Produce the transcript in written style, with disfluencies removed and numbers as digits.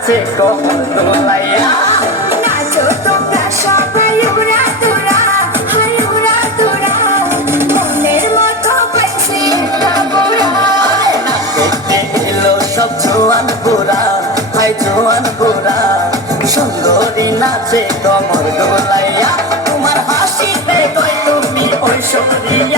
নাচে কমর দোলাইয়া নাচো তোমরা সবাই উড়া তোরা হাই উড়া তোরা মনের মতো পাইছি একটা গোড়া দেখতে এলো সব জোয়ান বুড়া ভাই জোয়ান বুড়া সুন্দরী নাচে কমর দোলাইয়া তোমার হাসিতে কই তুমি ঐশ্বরিয়া